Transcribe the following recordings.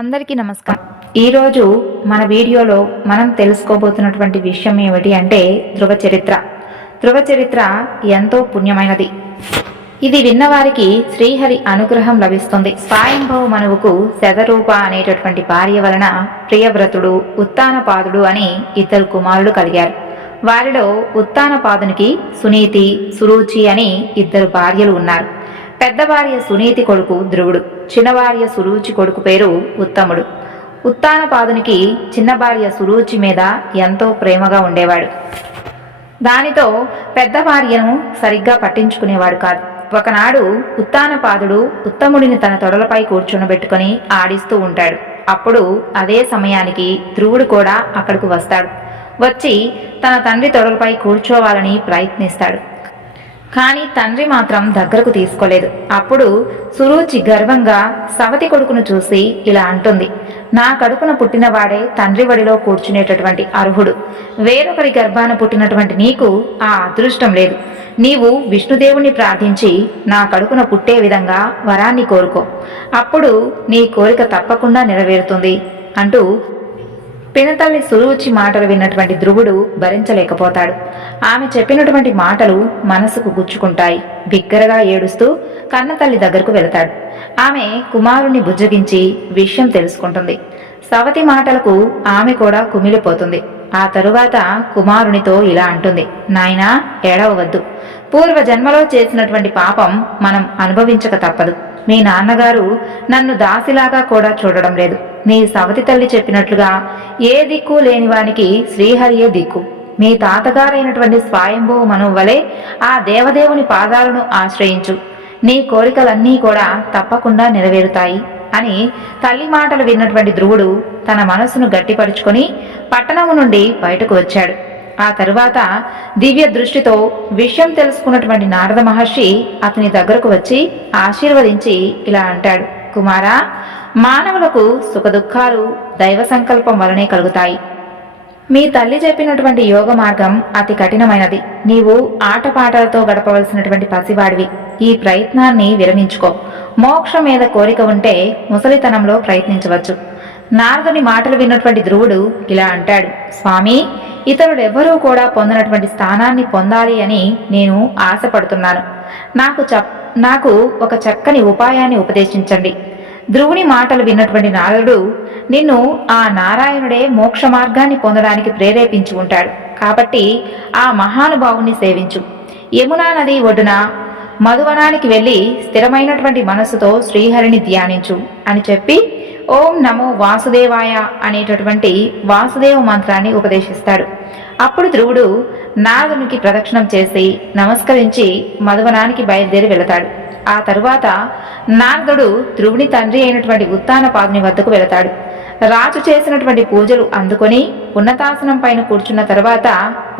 అందరికీ నమస్కారం. ఈరోజు మన వీడియోలో మనం తెలుసుకోబోతున్నటువంటి విషయం ఏమిటి అంటే ధ్రువ చరిత్ర. ధ్రువ చరిత్ర ఎంతో పుణ్యమైనది. ఇది విన్నవారికి శ్రీహరి అనుగ్రహం లభిస్తుంది. స్వయంభవ మనువుకు శతరూప అనేటటువంటి భార్య వలన ప్రియవ్రతుడు ఉత్తానపాదుడు అని ఇద్దరు కుమారులు కలిగారు. వారిలో ఉత్తానపాదునికి సునీతి, సురుచి అని ఇద్దరు భార్యలు ఉన్నారు. పెద్ద భార్య సునీతి కొడుకు ధ్రువుడు, చిన్న భార్య సురుచి కొడుకు పేరు ఉత్తముడు. ఉత్తానపాదునికి చిన్న భార్య సురుచి మీద ఎంతో ప్రేమగా ఉండేవాడు. దానితో పెద్ద భార్యను సరిగ్గా పట్టించుకునేవాడు కాదు. ఒకనాడు ఉత్తానపాదుడు ఉత్తముడిని తన తొడలపై కూర్చునబెట్టుకుని ఆడిస్తూ ఉంటాడు. అప్పుడు అదే సమయానికి ధ్రువుడు కూడా అక్కడికి వస్తాడు. వచ్చి తన తండ్రి తొడలపై కూర్చోవాలని ప్రయత్నిస్తాడు. కానీ తండ్రి మాత్రం దగ్గరకు తీసుకోలేదు. అప్పుడు సురుచి గర్వంగా సవతి కొడుకును చూసి ఇలా అంటుంది, నా కడుపున పుట్టినవాడే తండ్రి వడిలో కూర్చునేటటువంటి అర్హుడు. వేరొకరి గర్భాన పుట్టినటువంటి నీకు ఆ అదృష్టం లేదు. నీవు విష్ణుదేవుని ప్రార్థించి నా కడుపున పుట్టే విధంగా వరాన్ని కోరుకో, అప్పుడు నీ కోరిక తప్పకుండా నెరవేరుతుంది అంటూ పినతల్లి సురుచి మాటలు విన్నటువంటి ధ్రువుడు భరించలేకపోతాడు. ఆమె చెప్పినటువంటి మాటలు మనసుకు గుచ్చుకుంటాయి. బిగ్గరగా ఏడుస్తూ కన్నతల్లి దగ్గరకు వెళతాడు. ఆమె కుమారుణ్ణి బుజ్జగించి విషయం తెలుసుకుంటుంది. సవతి మాటలకు ఆమె కూడా కుమిలిపోతుంది. ఆ తరువాత కుమారునితో ఇలా అంటుంది, నాయనా, ఏడవవద్దు. పూర్వ జన్మలో చేసినటువంటి పాపం మనం అనుభవించక తప్పదు. మీ నాన్నగారు నన్ను దాసిలాగా కూడా చూడడం లేదు. నీ సవతి తల్లి చెప్పినట్లుగా ఏ దిక్కు లేనివానికి శ్రీహరియే దిక్కు. మీ తాతగారైనటువంటి స్వయంభవ మనువు వలె ఆ దేవదేవుని పాదాలను ఆశ్రయించు. నీ కోరికలన్నీ కూడా తప్పకుండా నెరవేరుతాయి అని తల్లి మాటలు విన్నటువంటి ధ్రువుడు తన మనసును గట్టిపరుచుకొని పట్టణము నుండి బయటకు వచ్చాడు. ఆ తరువాత దివ్య దృష్టితో విషయం తెలుసుకున్నటువంటి నారద మహర్షి అతని దగ్గరకు వచ్చి ఆశీర్వదించి ఇలా అంటాడు, కుమారా, మానవులకు సుఖదుఖాలు దైవ సంకల్పం వలనే కలుగుతాయి. మీ తల్లి చెప్పినటువంటి యోగ మార్గం అతి కఠినమైనది. నీవు ఆటపాటలతో గడపవలసినటువంటి పసివాడివి. ఈ ప్రయత్నాన్ని విరమించుకో. మోక్షం మీద కోరిక ఉంటే ముసలితనంలో ప్రయత్నించవచ్చు. నారదుని మాటలు విన్నటువంటి ధ్రువుడు ఇలా అంటాడు, స్వామి, ఇతరులెవ్వరూ కూడా పొందినటువంటి స్థానాన్ని పొందాలి అని నేను ఆశపడుతున్నాను. నాకు ఒక చక్కని ఉపాయాన్ని ఉపదేశించండి. ధ్రువుని మాటలు విన్నటువంటి నారదుడు, నిన్ను ఆ నారాయణుడే మోక్ష మార్గాన్ని పొందడానికి ప్రేరేపించి ఉంటాడు. కాబట్టి ఆ మహానుభావుని సేవించు. యమునా నది ఒడ్డున మధువనానికి వెళ్ళి స్థిరమైనటువంటి మనస్సుతో శ్రీహరిని ధ్యానించు అని చెప్పి ఓం నమో వాసుదేవాయ అనేటటువంటి వాసుదేవ మంత్రాన్ని ఉపదేశిస్తాడు. అప్పుడు ధ్రువుడు నారదునికి ప్రదక్షిణం చేసి నమస్కరించి మధువనానికి బయలుదేరి వెళతాడు. ఆ తరువాత నారదుడు ధ్రువుని తండ్రి అయినటువంటి ఉత్తానపాదుని వద్దకు వెళతాడు. రాజు చేసినటువంటి పూజలు అందుకొని ఉన్నతాసనం పైన కూర్చున్న తర్వాత,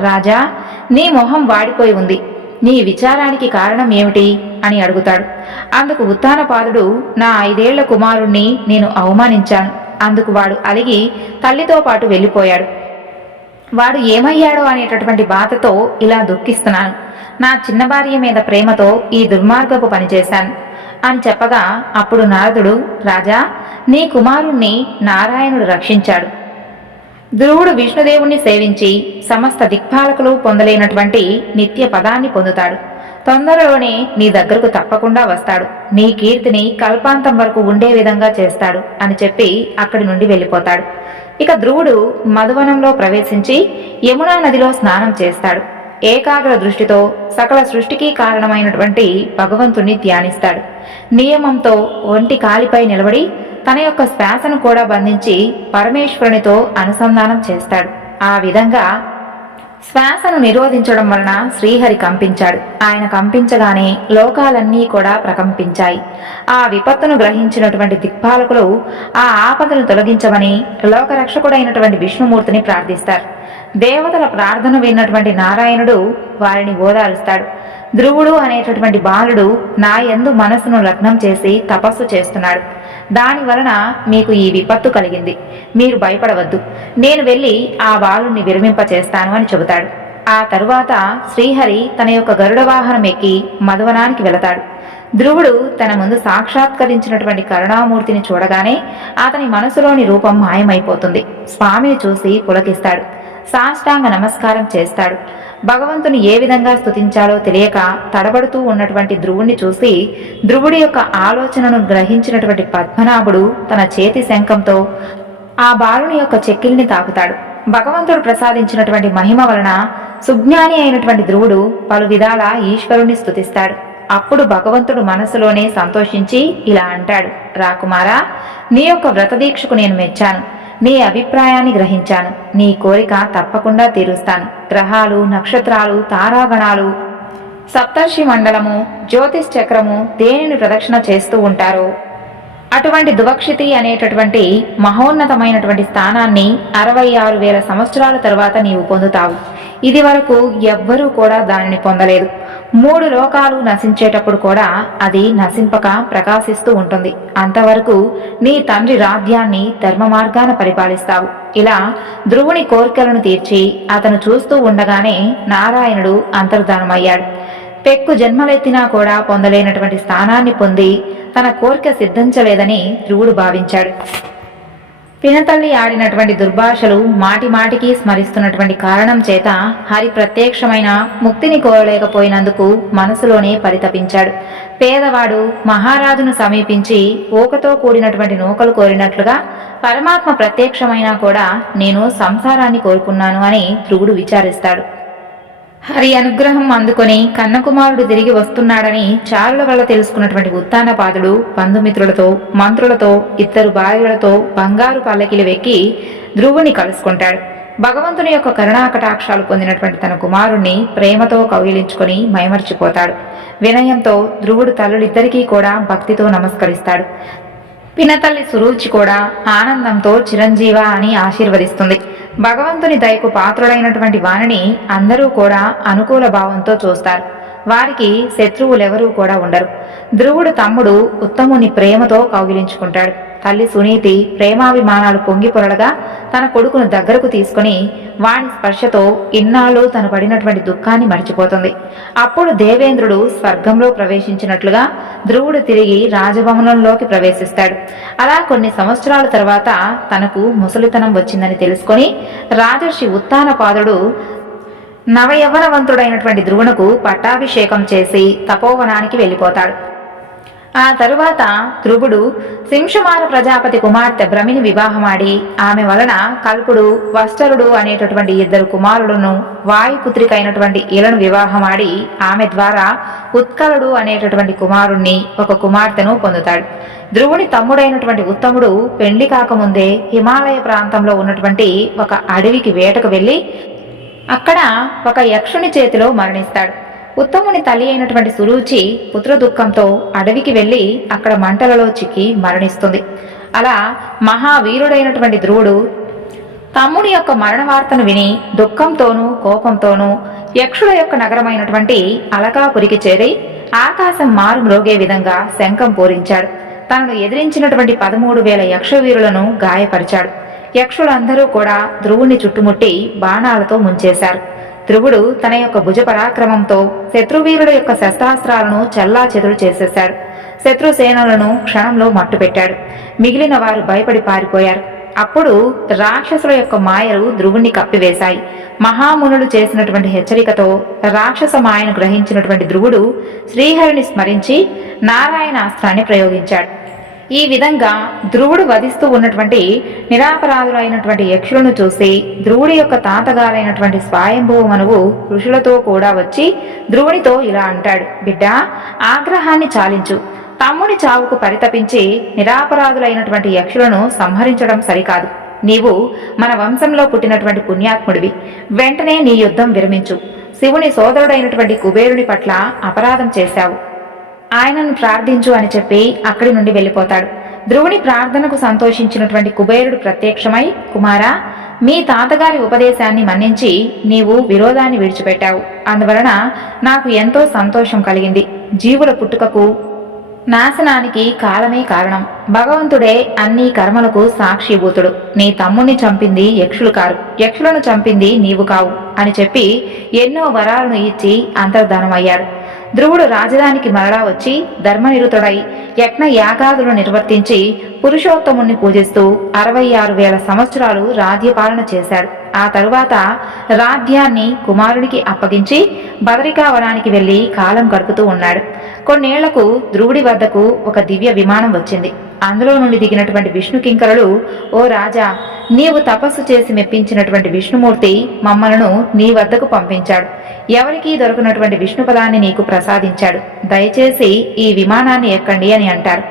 రాజా, నీ మొహం వాడిపోయి ఉంది. నీ విచారానికి కారణం ఏమిటి అని అడుగుతాడు. అందుకు ఉత్తానపాదుడు, నా 5 ఏళ్ల కుమారుణ్ణి నేను అవమానించాను. అందుకు వాడు అలిగి తల్లితో పాటు వెళ్ళిపోయాడు. వాడు ఏమయ్యాడో అనేటటువంటి బాధతో ఇలా దుఃఖిస్తున్నాను. నా చిన్న భార్య మీద ప్రేమతో ఈ దుర్మార్గపు పనిచేశాను అని చెప్పగా, అప్పుడు నారదుడు, రాజా, నీ కుమారుణ్ణి నారాయణుడు రక్షించాడు. ధ్రువుడు విష్ణుదేవుణ్ణి సేవించి సమస్త దిక్పాలకులు పొందలేనటువంటి నిత్య పదాన్ని పొందుతాడు. తొందరలోనే నీ దగ్గరకు తప్పకుండా వస్తాడు. నీ కీర్తిని కల్పాంతం వరకు ఉండే విధంగా చేస్తాడు అని చెప్పి అక్కడి నుండి వెళ్ళిపోతాడు. ఇక ధ్రువుడు మధువనంలో ప్రవేశించి యమునా నదిలో స్నానం చేస్తాడు. ఏకాగ్ర దృష్టితో సకల సృష్టికి కారణమైనటువంటి భగవంతుణ్ణి ధ్యానిస్తాడు. నియమంతో ఒంటి కాలిపై నిలబడి తన యొక్క శ్వాసను కూడా బంధించి పరమేశ్వరునితో అనుసంధానం చేస్తాడు. ఆ విధంగా శ్వాసను నిరోధించడం వలన శ్రీహరి కంపించాడు. ఆయన కంపించగానే లోకాలన్నీ కూడా ప్రకంపించాయి. ఆ విపత్తును గ్రహించినటువంటి దిక్పాలకులు ఆ ఆపదను తొలగించమని లోకరక్షకుడైనటువంటి విష్ణుమూర్తిని ప్రార్థిస్తారు. దేవతల ప్రార్థన విన్నటువంటి నారాయణుడు వారిని ఓదారుస్తాడు. ధ్రువుడు అనేటటువంటి బాలుడు నా యందు మనసును లగ్నం చేసి తపస్సు చేస్తున్నాడు. దాని వలన మీకు ఈ విపత్తు కలిగింది. మీరు భయపడవద్దు. నేను వెళ్ళి ఆ బాలుణ్ణి విరమింపచేస్తాను అని చెబుతాడు. ఆ తరువాత శ్రీహరి తన యొక్క గరుడ వాహనం ఎక్కి మధువనానికి వెళతాడు. ధ్రువుడు తన ముందు సాక్షాత్కరించినటువంటి కరుణామూర్తిని చూడగానే అతని మనసులోని రూపం మాయమైపోతుంది. స్వామిని చూసి పులకిస్తాడు. సాష్టాంగ నమస్కారం చేస్తాడు. భగవంతుని ఏ విధంగా స్తుతించాలో తెలియక తడబడుతూ ఉన్నటువంటి ధ్రువుణ్ణి చూసి ధ్రువుడి యొక్క ఆలోచనను గ్రహించినటువంటి పద్మనాభుడు తన చేతి శంఖంతో ఆ బాలుని యొక్క చెక్కిలిని తాకుతాడు. భగవంతుడు ప్రసాదించినటువంటి మహిమ వలన సుజ్ఞాని అయినటువంటి ధ్రువుడు పలు విధాల ఈశ్వరుణ్ణి స్తుతిస్తాడు. అప్పుడు భగవంతుడు మనసులోనే సంతోషించి ఇలా అంటాడు, రాకుమారా, నీ యొక్క వ్రతదీక్షకు నేను మెచ్చాను. నీ అభిప్రాయాన్ని గ్రహించాను. నీ కోరిక తప్పకుండా తీరుస్తాను. గ్రహాలు, నక్షత్రాలు, తారాగణాలు, సప్తర్షి మండలము, జ్యోతిష్ చక్రము దేనిని ప్రదక్షిణ చేస్తూ ఉంటారో అటువంటి దువక్షితి అనేటటువంటి మహోన్నతమైనటువంటి స్థానాన్ని 66,000 సంవత్సరాల తరువాత నీవు పొందుతావు. ఇది వరకు ఎవ్వరూ కూడా దానిని పొందలేదు. 3 లోకాలు నశించేటప్పుడు కూడా అది నశింపక ప్రకాశిస్తూ ఉంటుంది. అంతవరకు నీ తండ్రి రాజ్యాన్ని ధర్మ మార్గాన పరిపాలిస్తావు. ఇలా ధ్రువుని కోరికలను తీర్చి అతను చూస్తూ ఉండగానే నారాయణుడు అంతర్ధానమయ్యాడు. పెక్కు జన్మలెత్తినా కూడా పొందలేనటువంటి స్థానాన్ని పొంది తన కోరిక సిద్ధించలేదని ధ్రువుడు భావించాడు. పినతల్లి ఆడినటువంటి దుర్భాషలు మాటి మాటికి స్మరిస్తున్నటువంటి కారణం చేత హరి ప్రత్యక్షమైన ముక్తిని కోరలేకపోయినందుకు మనసులోనే పరితపించాడు. పేదవాడు మహారాజును సమీపించి ఊకతో కూడినటువంటి నూకలు కోరినట్లుగా పరమాత్మ ప్రత్యక్షమైనా కూడా నేను సంసారాన్ని కోరుకున్నాను అని ధ్రువుడు విచారిస్తాడు. హరి అనుగ్రహం అందుకొని కన్నకుమారుడు తిరిగి వస్తున్నాడని చారుల వల్ల తెలుసుకున్నటువంటి ఉత్తానపాదుడు బంధుమిత్రులతో, మంత్రులతో, ఇద్దరు భార్యలతో బంగారు పల్లకిలు వెక్కి ధ్రువుని కలుసుకుంటాడు. భగవంతుని యొక్క కరుణాకటాక్షాలు పొందినటువంటి తన కుమారుణ్ణి ప్రేమతో కౌగిలించుకొని మైమర్చిపోతాడు. వినయంతో ధ్రువుడు తల్లులిద్దరికీ కూడా భక్తితో నమస్కరిస్తాడు. పినతల్లి సురుచి కూడా ఆనందంతో చిరంజీవ అని ఆశీర్వదిస్తుంది. భగవంతుని దయకు పాత్రుడైనటువంటి వారిని అందరూ కూడా అనుకూల భావంతో చూస్తారు. వారికి శత్రువులెవరూ కూడా ఉండరు. ధ్రువుడు తమ్ముడు ఉత్తముని ప్రేమతో కౌగిలించుకుంటాడు. తల్లి సునీతి ప్రేమాభిమానాలు పొంగి పొరలగా తన కొడుకును దగ్గరకు తీసుకుని వాని స్పర్శతో ఇన్నాళ్ళు తను పడినటువంటి దుఃఖాన్ని మర్చిపోతుంది. అప్పుడు దేవేంద్రుడు స్వర్గంలో ప్రవేశించినట్లుగా ధ్రువుడు తిరిగి రాజభవనంలోకి ప్రవేశిస్తాడు. అలా కొన్ని సంవత్సరాల తర్వాత తనకు ముసలితనం వచ్చిందని తెలుసుకొని రాజర్షి ఉత్తానపాదుడు నవయవ్వనవంతుడైనటువంటి ధ్రువునకు పట్టాభిషేకం చేసి తపోవనానికి వెళ్ళిపోతాడు. ఆ తరువాత ధ్రువుడు సింశమాన ప్రజాపతి కుమార్తె భ్రమిని వివాహమాడి ఆమె వలన కల్పుడు, వష్టరుడు అనేటటువంటి 2 కుమారులను, వాయుపుత్రిక అయినటువంటి ఇలను వివాహమాడి ఆమె ద్వారా ఉత్కలుడు అనేటటువంటి కుమారుణ్ణి, ఒక కుమార్తెను పొందుతాడు. ధ్రువుని తమ్ముడైనటువంటి ఉత్తముడు పెళ్లి కాకముందే హిమాలయ ప్రాంతంలో ఉన్నటువంటి ఒక అడవికి వేటకు వెళ్లి అక్కడ ఒక యక్షుని చేతిలో మరణిస్తాడు. ఉత్తముని తల్లి అయినటువంటి సురుచి పుత్ర దుఃఖంతో అడవికి వెళ్లి అక్కడ మంటలలో చిక్కి మరణిస్తుంది. అలా మహావీరుడైనటువంటి ధ్రువుడు తమ్ముడి యొక్క మరణ వార్తను విని దుఃఖంతోనూ కోపంతోనూ యక్షుల యొక్క నగరమైనటువంటి అలకాపురికి చేరి ఆకాశం మారు మ్రోగే విధంగా శంఖం పూరించాడు. తనను ఎదిరించినటువంటి 13,000 యక్షవీరులను గాయపరిచాడు. యక్షులందరూ కూడా ధ్రువుణ్ణి చుట్టుముట్టి బాణాలతో ముంచేశారు. ధ్రువుడు తన యొక్క భుజ పరాక్రమంతో శత్రువీరుల యొక్క శస్త్రాస్త్రాలను చెల్లా చెదురు చేసేశాడు. శత్రుసేనలను క్షణంలో మట్టుపెట్టాడు. మిగిలిన వారు భయపడి పారిపోయారు. అప్పుడు రాక్షసుల యొక్క మాయలు ధ్రువుణ్ణి కప్పివేశాయి. మహామునులు చేసినటువంటి హెచ్చరికతో రాక్షస మాయను గ్రహించినటువంటి ధ్రువుడు శ్రీహరిని స్మరించి నారాయణాస్త్రాన్ని ప్రయోగించాడు. ఈ విధంగా ధ్రువుడు వధిస్తూ ఉన్నటువంటి నిరాపరాధులైనటువంటి యక్షులను చూసి ధ్రువుడి యొక్క తాతగారైనటువంటి స్వయంభువ మనువు ఋషులతో కూడా వచ్చి ధ్రువునితో ఇలా అంటాడు, బిడ్డా, ఆగ్రహాన్ని చాలించు. తమ్ముడి చావుకు పరితపించి నిరాపరాధులైనటువంటి యక్షులను సంహరించడం సరికాదు. నీవు మన వంశంలో పుట్టినటువంటి పుణ్యాత్ముడివి. వెంటనే నీ యుద్ధం విరమించు. శివుని సోదరుడైనటువంటి కుబేరుని పట్ల అపరాధం చేశావు. ఆయనను ప్రార్థించు అని చెప్పి అక్కడి నుండి వెళ్ళిపోతాడు. ధ్రువుని ప్రార్థనకు సంతోషించినటువంటి కుబేరుడు ప్రత్యక్షమై, కుమారా, మీ తాతగారి ఉపదేశాన్ని మన్నించి నీవు విరోధాన్ని విడిచిపెట్టావు. అందువలన నాకు ఎంతో సంతోషం కలిగింది. జీవుల పుట్టుకకు నాశనానికి కాలమే కారణం. భగవంతుడే అన్ని కర్మలకు సాక్షిభూతుడు. నీ తమ్ముణ్ణి చంపింది యక్షులు కారు, యక్షులను చంపింది నీవు కావు అని చెప్పి ఎన్నో వరాలను ఇచ్చి అంతర్ధానమయ్యాడు. ధ్రువుడు రాజధానికి మరలా వచ్చి ధర్మనిరుతుడై యజ్ఞ యాగాదులు నిర్వర్తించి పురుషోత్తముణ్ణి పూజిస్తూ 66,000 సంవత్సరాలు రాజ్యపాలన చేశాడు. ఆ తరువాత రాజ్యాన్ని కుమారుడికి అప్పగించి బదరికావనానికి వెళ్లి కాలం గడుపుతూ ఉన్నాడు. కొన్నేళ్లకు ధ్రువుడి వద్దకు ఒక దివ్య విమానం వచ్చింది. అందులో నుండి దిగినటువంటి విష్ణు కింకరులు, ఓ రాజా, నీవు తపస్సు చేసి మెప్పించినటువంటి విష్ణుమూర్తి మమ్మలను నీ వద్దకు పంపించాడు. ఎవరికీ దొరకనటువంటి విష్ణుపదాన్ని నీకు ప్రసాదించాడు. దయచేసి ఈ విమానాన్ని ఎక్కండి అని అంటారు.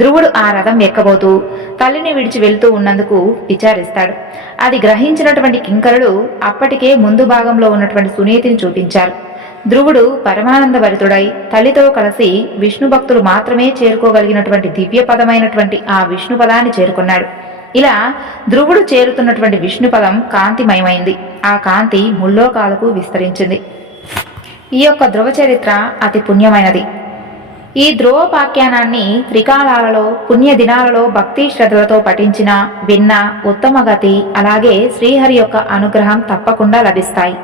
ధ్రువుడు ఆ రథం ఎక్కబోతూ తల్లిని విడిచి వెళ్తూ ఉన్నందుకు విచారిస్తాడు. అది గ్రహించినటువంటి కింకరులు అప్పటికే ముందు భాగంలో ఉన్నటువంటి సునీతిని చూపించారు. ధ్రువుడు పరమానందభరితుడై తల్లితో కలిసి విష్ణు భక్తులు మాత్రమే చేరుకోగలిగినటువంటి దివ్యపదమైనటువంటి ఆ విష్ణుపదాన్ని చేరుకున్నాడు. ఇలా ధ్రువుడు చేరుతున్నటువంటి విష్ణుపదం కాంతిమయమైంది. ఆ కాంతి ముల్లోకాలకు విస్తరించింది. ఈ యొక్క ధ్రువ చరిత్ర అతి పుణ్యమైనది. ఈ ధ్రువోపాఖ్యానాన్ని త్రికాలాలలో పుణ్య దినాలలో భక్తి శ్రద్ధలతో పఠించిన, విన్న ఉత్తమ గతి, అలాగే శ్రీహరి యొక్క అనుగ్రహం తప్పకుండా లభిస్తాయి.